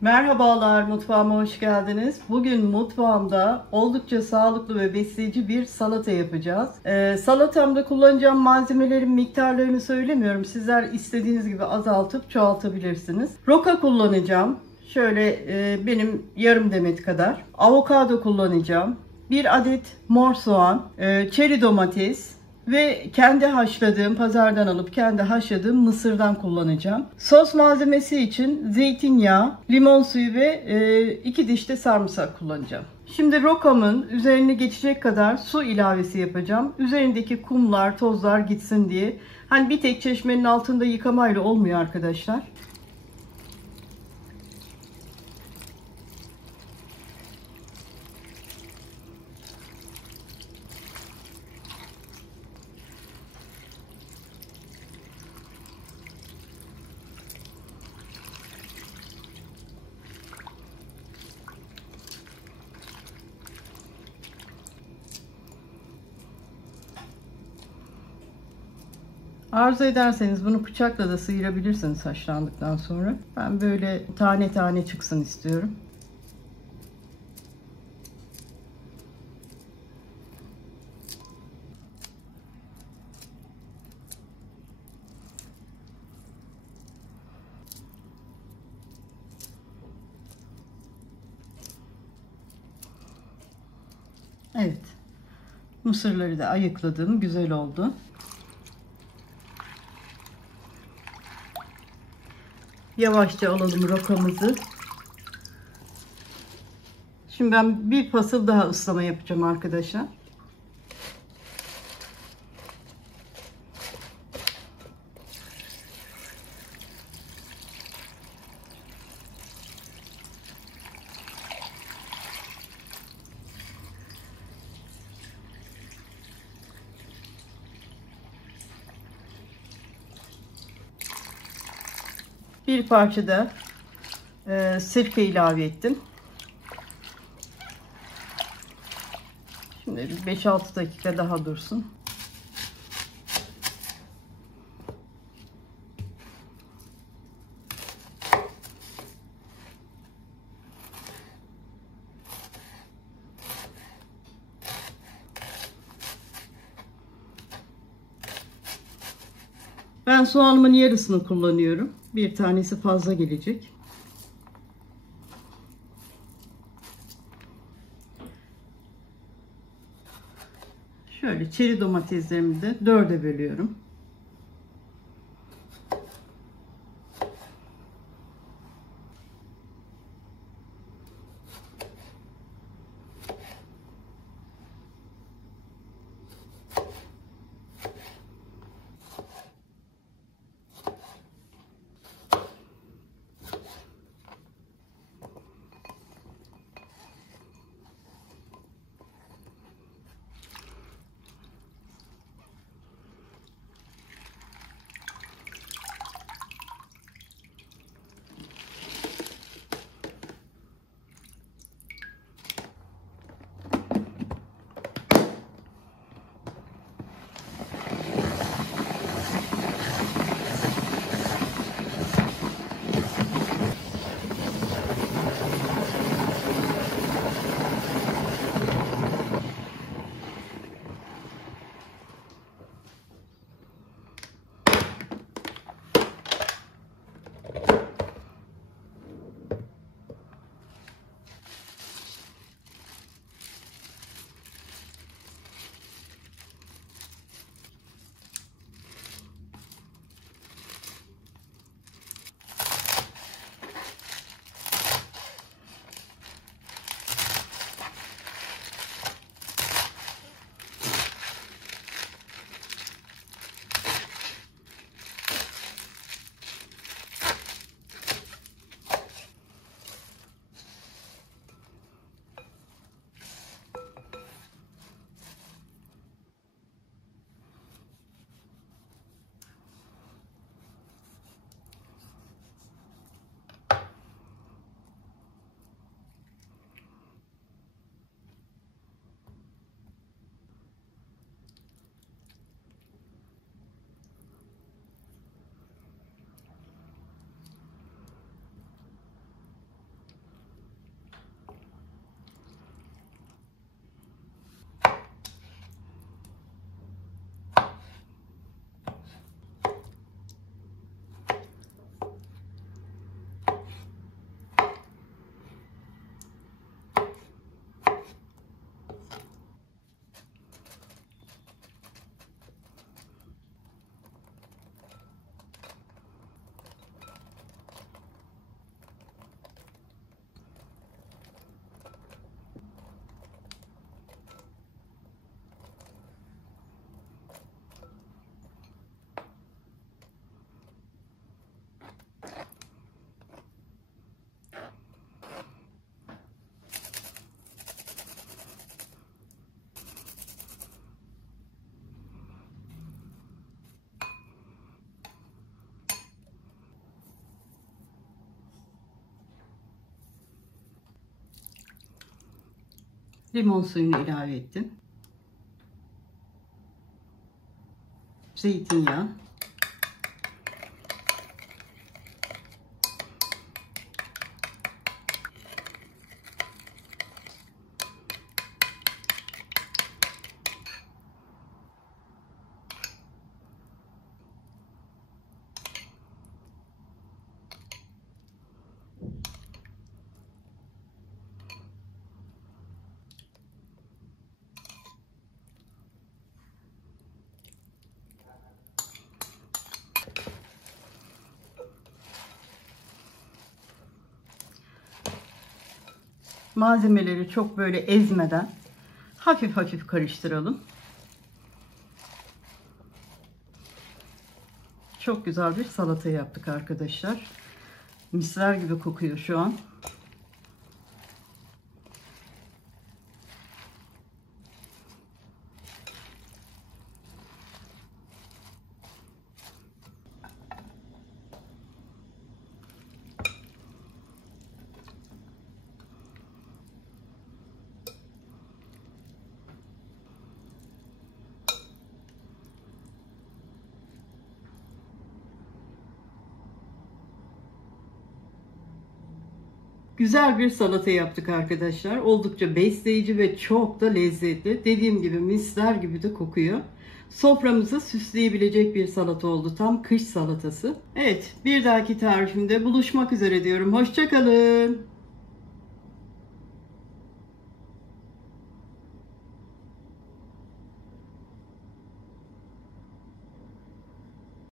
Merhabalar, mutfağıma hoş geldiniz. Bugün mutfağımda oldukça sağlıklı ve besleyici bir salata yapacağız. Salatamda kullanacağım malzemelerin miktarlarını söylemiyorum. Sizler istediğiniz gibi azaltıp çoğaltabilirsiniz. Roka kullanacağım. Şöyle benim yarım demet kadar. Avokado kullanacağım. Bir adet mor soğan, çeri domates, ve kendi haşladığım, pazardan alıp kendi haşladığım mısırdan kullanacağım. Sos malzemesi için zeytinyağı, limon suyu ve 2 diş de sarımsak kullanacağım. Şimdi rokamın üzerine geçecek kadar su ilavesi yapacağım. Üzerindeki kumlar, tozlar gitsin diye. Hani bir tek çeşmenin altında yıkamayla olmuyor arkadaşlar. Arzu ederseniz bunu bıçakla da sıyırabilirsiniz haşlandıktan sonra. Ben böyle tane tane çıksın istiyorum. Evet. Mısırları da ayıkladım. Güzel oldu. Yavaşça alalım rokamızı. Şimdi ben bir fasıl daha ıslama yapacağım arkadaşlar. Bir parça da sirke ilave ettim. Şimdi 5-6 dakika daha dursun. Ben soğanımın yarısını kullanıyorum. Bir tanesi fazla gelecek. Şöyle çeri domateslerimi de 4'e bölüyorum. Limon suyunu ilave ettim. Zeytinyağı. Malzemeleri çok böyle ezmeden hafif hafif karıştıralım. Çok güzel bir salata yaptık arkadaşlar. Misler gibi kokuyor şu an. Güzel bir salata yaptık arkadaşlar. Oldukça besleyici ve çok da lezzetli. Dediğim gibi misler gibi de kokuyor. Soframızı süsleyebilecek bir salata oldu. Tam kış salatası. Evet, bir dahaki tarifimde buluşmak üzere diyorum. Hoşça kalın.